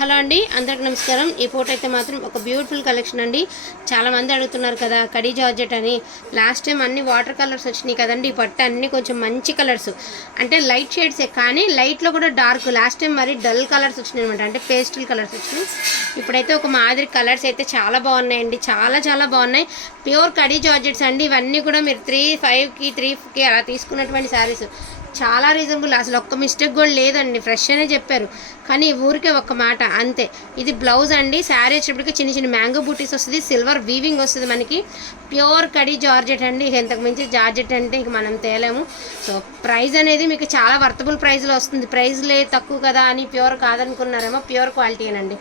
Hello అండి అందరికి నమస్కారం. ఈ ఫోటో అయితే మాత్రం ఒక బ్యూటిఫుల్ కలెక్షన్ అండి. చాలా మంది అడుగుతున్నారు కదా కడీ జార్జెట్ అని. లాస్ట్ టైం అన్ని వాటర్ కలర్స్ వచ్చినాయి కదండి ఈ పట్టు అన్ని కొంచెం మంచి కలర్స్. అంటే లైట్ షేడ్సే కానీ లైట్లో కూడా డార్క్. లాస్ట్ టైం మరి డల్ కలర్స్ వచ్చినాయి అనమాట అంటే పేస్టల్ కలర్స్ వచ్చినాయి. ఇప్పుడైతే ఒక మాదిరి కలర్స్ అయితే చాలా బాగున్నాయండి. చాలా చాలా బాగున్నాయి. ప్యూర్ కడీ జార్జెట్స్ అండి. ఇవన్నీ కూడా మీరు త్రీ ఫైవ్కి త్రీకి అలా తీసుకున్నటువంటి శారీస్. చాలా రీజనబుల్ అసలు ఒక్క మిస్టేక్ కూడా లేదండి. ఫ్రెష్ అనే చెప్పారు. కానీ ఊరికే ఒక్క మాట అంతే. ఇది బ్లౌజ్ అండి. శారీ వచ్చేటప్పటికి చిన్న చిన్న మ్యాంగో బూటీస్ వస్తుంది సిల్వర్ వీవింగ్ వస్తుంది మనకి. ప్యూర్ కడి జార్జెట్ అండి. ఇంతకు మించి జార్జెట్ అంటే ఇంక మనం తేలేము. సో ప్రైస్ అనేది మీకు చాలా వర్తబుల్ ప్రైస్లో వస్తుంది. ప్రైస్లే తక్కువ కదా అని ప్యూర్ కాదనుకున్నారేమో ప్యూర్ క్వాలిటీ అండి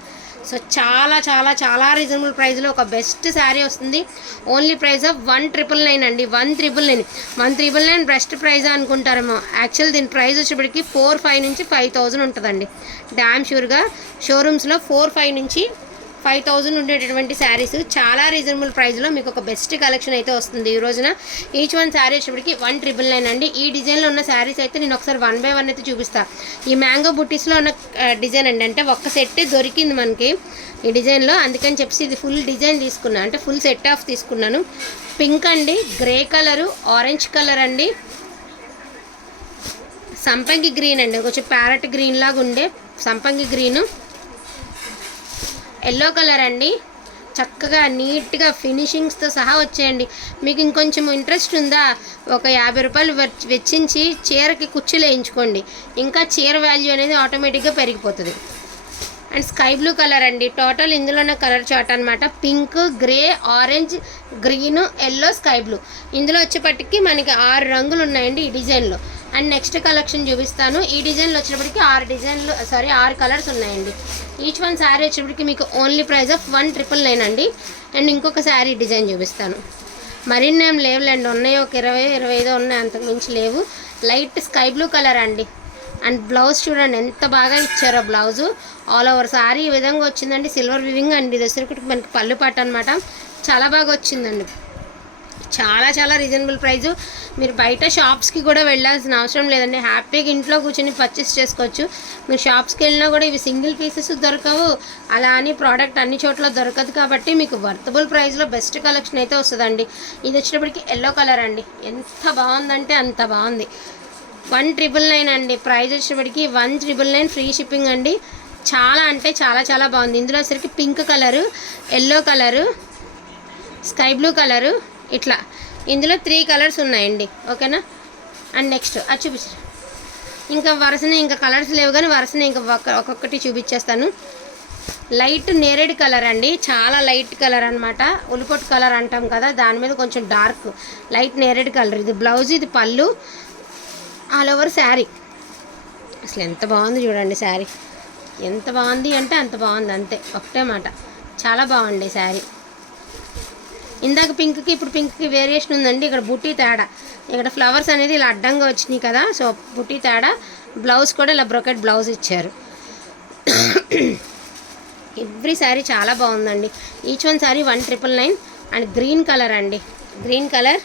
సో చాలా చాలా చాలా రీజనబుల్ ప్రైస్లో ఒక బెస్ట్ శారీ వస్తుంది. Only price of one triple nine అండి. One triple nine one triple nine best prize అనుకుంటారేమో. యాక్చువల్ దీని ప్రైస్ వచ్చేప్పటికి ఫోర్ ఫైవ్ నుంచి ఫైవ్ థౌజండ్ ఉంటుందండి. డ్యామ్ షూర్గా షోరూమ్స్లో ఫోర్ ఫైవ్ నుంచి ఫైవ్ థౌజండ్ ఉండేటటువంటి శారీస్. చాలా రీజనబుల్ ప్రైస్లో మీకు ఒక బెస్ట్ కలెక్షన్ అయితే వస్తుంది ఈ రోజున. ఈచ్ వన్ శారీ వచ్చేప్పటికి వన్ ట్రిపుల్ నైన్ అండి. ఈ డిజైన్లో ఉన్న శారీస్ అయితే నేను ఒకసారి వన్ బై వన్ అయితే చూపిస్తా. ఈ మ్యాంగో బుట్టీస్లో ఉన్న డిజైన్ అండి. అంటే ఒక్క సెట్ దొరికింది మనకి ఈ డిజైన్లో. అందుకని చెప్పి ఇది ఫుల్ డిజైన్ తీసుకున్నాను అంటే ఫుల్ సెట్ ఆఫ్ తీసుకున్నాను. పింక్ అండి గ్రే కలరు ఆరెంజ్ కలర్ అండి. సంపంగి గ్రీన్ అండి. కొంచెం ప్యారెట్ గ్రీన్ లాగా ఉండే సంపంగి గ్రీను. ఎల్లో కలర్ అండి. చక్కగా నీట్గా ఫినిషింగ్స్తో సహా వచ్చేయండి. మీకు ఇంకొంచెం ఇంట్రెస్ట్ ఉందా ఒక యాభై రూపాయలు వెచ్చించి చీరకి కుచ్చులు వేయించుకోండి. ఇంకా చీర వాల్యూ అనేది ఆటోమేటిక్గా పెరిగిపోతుంది. అండ్ స్కై బ్లూ కలర్ అండి. టోటల్ ఇందులోనే కలర్ చార్ట్ అనమాట pink grey orange green yellow sky blue. ఇందులో వచ్చేపటికి మనకి ఆరు రంగులు ఉన్నాయండి ఈ డిజైన్లో. అండ్ నెక్స్ట్ కలెక్షన్ చూపిస్తాను. ఈ డిజైన్లో వచ్చేటప్పటికి ఆరు డిజైన్లు సారీ ఆరు కలర్స్ ఉన్నాయండి. ఈచ్ వన్ శారీ వచ్చేటప్పటికి మీకు only price of one triple nine అండి. అండ్ ఇంకొక శారీ డిజైన్ చూపిస్తాను. మరిన్ని ఏం లేవులేండి. ఉన్నాయి ఒక ఇరవై ఇరవై ఐదో ఉన్నాయి. అంతకు మించి లేవు. లైట్ స్కై బ్లూ కలర్ అండి. అండ్ బ్లౌజ్ చూడండి ఎంత బాగా ఇచ్చారో బ్లౌజు ఆల్ ఓవర్ సారీ ఈ విధంగా వచ్చిందండి. సిల్వర్ వివింగ్ అండి. ఇది వచ్చేసరికి మనకి పళ్ళు పాట అనమాట చాలా బాగా వచ్చిందండి. చాలా చాలా రీజనబుల్ ప్రైస్ మీరు బయట షాప్స్కి కూడా వెళ్ళాల్సిన అవసరం లేదండి. హ్యాపీగా ఇంట్లో కూర్చొని పర్చేస్ చేసుకోవచ్చు. మీరు షాప్స్కి వెళ్ళినా కూడా ఇవి సింగిల్ పీసెస్ దొరకవు. అలా అని ప్రోడక్ట్ అన్ని చోట్ల దొరకదు కాబట్టి మీకు వర్తబుల్ ప్రైస్లో బెస్ట్ కలెక్షన్ అయితే వస్తుందండి. ఇది వచ్చినప్పటికి ఎల్లో కలర్ అండి. ఎంత బాగుందంటే అంత బాగుంది. వన్ ట్రిపుల్ నైన్ అండి. ప్రైస్ వచ్చినప్పటికీ one triple nine free shipping అండి. చాలా అంటే చాలా చాలా బాగుంది. ఇందులో వచ్చరికి pink colour yellow colour sky blue colour ఇట్లా. ఇందులో త్రీ కలర్స్ ఉన్నాయండి. ఓకేనా? అండ్ నెక్స్ట్ అది చూపించు ఇంకా వరుసనే ఇంకా కలర్స్ లేవు కానీ వరుసనే ఇంకా ఒక్క- ఒక్కొక్కటి చూపించేస్తాను. లైట్ నేరేడ్ కలర్ అండి. చాలా లైట్ కలర్ అనమాట ఉలిపొట్టు కలర్ అంటాం కదా దాని మీద కొంచెం డార్క్ లైట్ నేరేడ్ కలర్ ఇది బ్లౌజ్ ఇది పళ్ళు. ఆల్ ఓవర్ శారీ అసలు ఎంత బాగుంది చూడండి శారీ ఎంత బాగుంది అంటే అంత బాగుంది అంతే. ఒకటే మాట. చాలా బాగుంది శారీ ఇందాక పింక్కి ఇప్పుడు పింక్కి వేరియేషన్ ఉందండి. ఇక్కడ బుట్టి తేడా. ఇక్కడ ఫ్లవర్స్ అనేది ఇలా అడ్డంగా వచ్చినాయి కదా. సో బుట్టి తేడా. బ్లౌజ్ కూడా ఇలా బ్రొకెట్ బ్లౌజ్ ఇచ్చారు. ఎవ్రీ శారీ చాలా బాగుందండి. Each one sari one triple nine and green colour అండి. Green colour.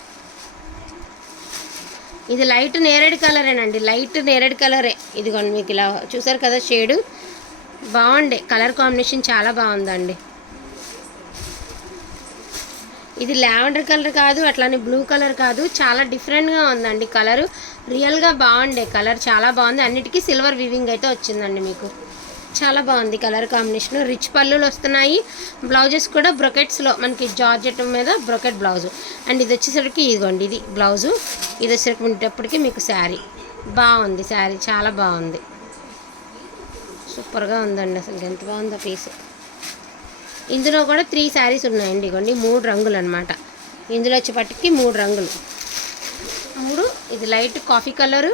ఇది లైట్ నేరేడ్ కలరేనండి. లైట్ నేరేడ్ కలరే. ఇదిగోండి మీకు ఇలా చూసారు కదా షేడు? బాగుండే కలర్ కాంబినేషన్ చాలా బాగుందండి. ఇది లావెండర్ కలర్ కాదు అట్లానే బ్లూ కలర్ కాదు. చాలా డిఫరెంట్గా ఉందండి కలర్. రియల్గా బాగుండే కలర్ చాలా బాగుంది. అన్నిటికీ సిల్వర్ వివింగ్ అయితే వచ్చిందండి మీకు. చాలా బాగుంది కలర్ కాంబినేషన్. రిచ్ పళ్ళులు వస్తున్నాయి. బ్లౌజెస్ కూడా బ్రొకెట్స్లో మనకి జార్జెట్ మీద బ్రొకెట్ బ్లౌజ్ అండ్ ఇది వచ్చేసరికి ఇదిగోండి ఇది బ్లౌజు ఇది వచ్చేసరికి ఉండేటప్పటికి మీకు శారీ. బాగుంది శారీ చాలా బాగుంది. సూపర్గా ఉందండి అసలు. ఎంత బాగుందో పీస్ ఇందులో కూడా త్రీ శారీస్ ఉన్నాయండి ఇగోండి మూడు రంగులు అనమాట ఇందులో వచ్చేపటికి మూడు రంగులు. మూడు ఇది లైట్ కాఫీ కలరు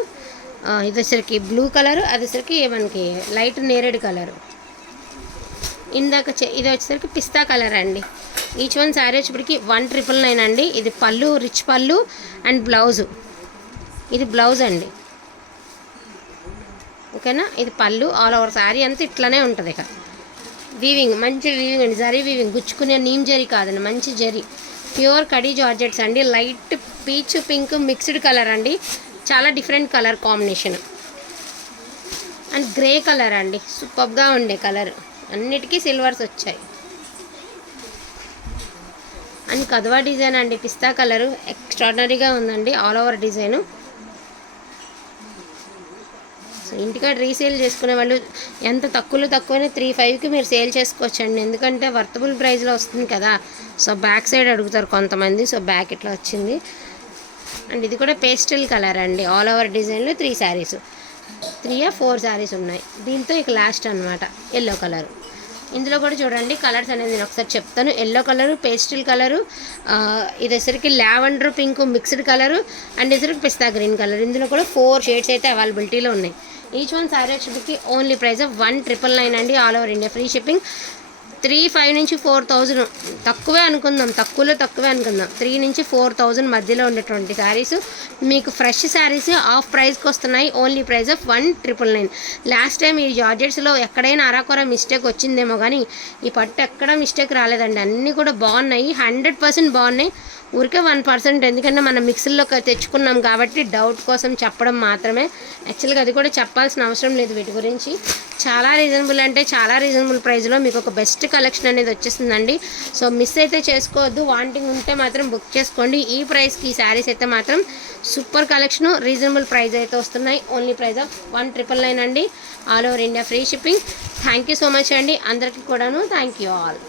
ఇది వచ్చరికి బ్లూ కలరు అది వచ్చరికి మనకి లైట్ నేరేడు కలరు. ఇందాక ఇది వచ్చేసరికి పిస్తా కలర్ అండి. ఈచ్ వన్ శారీ వచ్చేప్పటికి వన్ ట్రిపుల్ నైన్ అండి. ఇది పళ్ళు రిచ్ పళ్ళు అండ్ బ్లౌజు. ఇది బ్లౌజ్ అండి. ఓకేనా? ఇది పళ్ళు ఆల్ ఓవర్ శారీ అంతా ఇట్లానే ఉంటుంది ఇక. వీవింగ్ మంచి వీవింగ్ అండి. జరీ వీవింగ్ గుచ్చుకునే నీమ్ జరీ కాదండి. మంచి జరీ. ప్యూర్ కడీ జార్జెట్స్ అండి. Light peach pink mixed colour అండి. చాలా different colour combination and grey colour అండి. సూపర్గా ఉండే కలర్ అన్నిటికీ సిల్వర్స్ వచ్చాయి. అండ్ కదవా డిజైన్ అండి. పిస్తా కలరు. ఎక్స్ట్రాడినరీగా ఉందండి. ఆల్ ఓవర్ డిజైను ఇంటికాడ రీసేల్ చేసుకునే వాళ్ళు ఎంత తక్కువలో తక్కువనే త్రీ ఫైవ్కి మీరు సేల్ చేసుకోవచ్చండి. ఎందుకంటే వర్తబుల్ ప్రైస్లో వస్తుంది కదా. సో బ్యాక్ సైడ్ అడుగుతారు కొంతమంది. సో బ్యాక్ ఇట్లా వచ్చింది. అండ్ ఇది కూడా పేస్టల్ కలర్ అండి. ఆల్ ఓవర్ డిజైన్లో త్రీ శారీస్. త్రీ ఆ ఫోర్ శారీస్ ఉన్నాయి. దీంతో ఇక లాస్ట్ అనమాట ఎల్లో కలర్. ఇందులో కూడా చూడండి కలర్స్ అనేది నేను ఒకసారి చెప్తాను. ఎల్లో కలరు పేస్టిల్ కలరు ఇది lavender pink mixed colour and ఇసరికి pista green colour. ఇందులో కూడా ఫోర్ షేడ్స్ అయితే అవైలబిలిటీలో ఉన్నాయి. Each one sari వచ్చేటికి only price one triple nine అండి all over India. Free shipping three five నుంచి ఫోర్ థౌజండ్. తక్కువే అనుకుందాం. తక్కువలో తక్కువే అనుకుందాం. త్రీ నుంచి ఫోర్ థౌజండ్ మధ్యలో ఉండేటువంటి శారీస్. మీకు ఫ్రెష్ శారీస్ ఆఫ్ ప్రైస్కి వస్తున్నాయి. Only price of one triple nine. Last time ఈ జార్జెట్స్లో ఎక్కడైనా అరాకొర మిస్టేక్ వచ్చిందేమో కానీ ఈ పట్టు ఎక్కడ మిస్టేక్ రాలేదండి. అన్నీ కూడా బాగున్నాయి. హండ్రెడ్ పర్సెంట్ బాగున్నాయి. ఊరికే వన్ పర్సెంట్. ఎందుకంటే మనం మిక్సీలో తెచ్చుకున్నాం కాబట్టి డౌట్ కోసం చెప్పడం మాత్రమే. యాక్చువల్గా అది కూడా చెప్పాల్సిన అవసరం లేదు వీటి గురించి. చాలా రీజనబుల్ అంటే చాలా రీజనబుల్ ప్రైస్లో మీకు ఒక బెస్ట్ కలెక్షన్ అనేది వచ్చేస్తుందండి. సో మిస్ అయితే చేసుకోవద్దు. వాంటింగ్ ఉంటే మాత్రం బుక్ చేసుకోండి. ఈ ప్రైస్కి ఈ శారీస్ అయితే మాత్రం సూపర్ కలెక్షన్ రీజనబుల్ ప్రైస్ అయితే వస్తున్నాయి. Only price of one triple nine అండి. All over India free shipping thank you so much అండి. అందరికీ కూడాను థ్యాంక్ యూ ఆల్